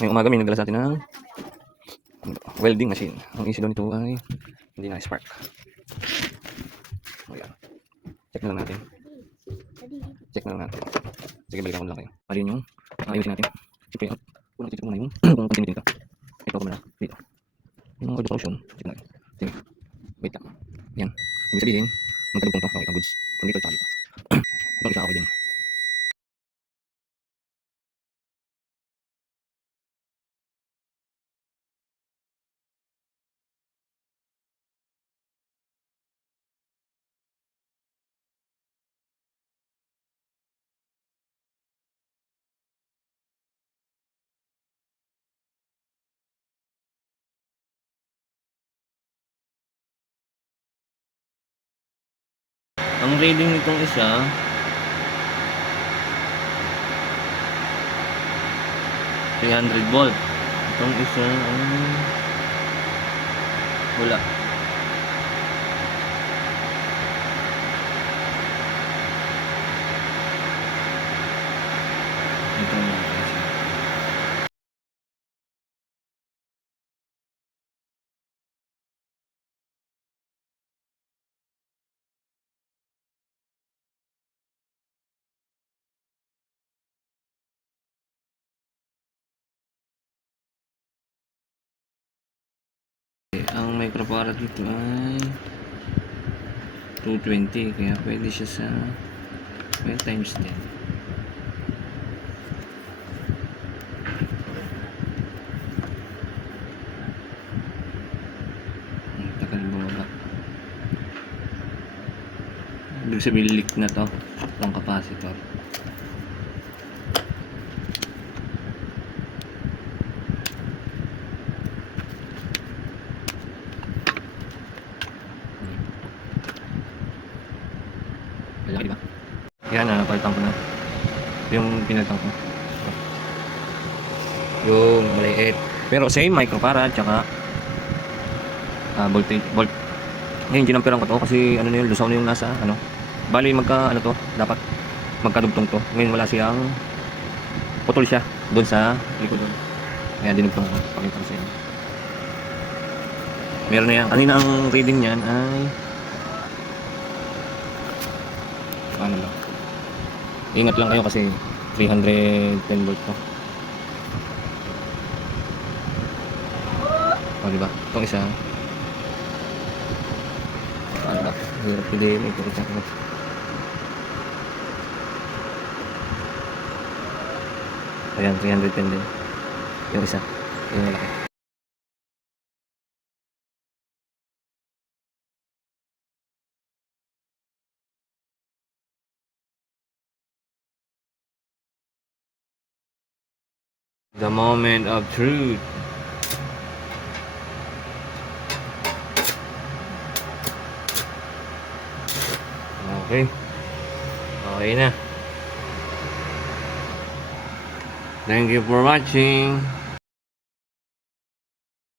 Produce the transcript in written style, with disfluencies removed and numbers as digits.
Ngayong umaga may nagdala sa atin ng welding machine. Ang issue nito ay hindi na spark. Ayan. Check na lang natin. Sige, balikan ko lang kayo. Pali yung ayusin natin. Check kayo. Check muna yung kung continue ka. Ito ko muna dito. Yung audio solution. Check natin. Sige. Wait lang. Yan. Ibig sabihin, magkalugtong to. Okay, ito goods. Kung dito, tsaka dito. Ito isa ako din. Ang reading nitong isa 300 volt. Itong isa wala. Itong isa. Ang microfarad dito ay 220, kaya pwede siya sa 10 times 10. Ang tagal bumaba. Ibig sabihin leak na to ng capacitor. Malaki diba? Yan na, palitan ko na. Yung pinalitan ko. Yung maliit. Pero same microfarad, tsaka voltage, volt. Ngayon, ginamperan ko to kasi ano na yun, lusaw na yung nasa, ano. Bali, magka, ano to, dapat magkadugtong to. Ngayon, wala siyang, putol siya, doon sa likod doon. Kaya dinugtong ko, pakita ko sa inyo. Meron na yan. Kanina ang reading niyan ay ano lang. Ingat lang kayo kasi 310 volt to. O diba? Itong isa. Ano ba? Hirap piliin. Ito ko check. Ayan, 310 din. Yung isa. Yung malaki. The moment of truth. Okay. Okay na. Thank you for watching.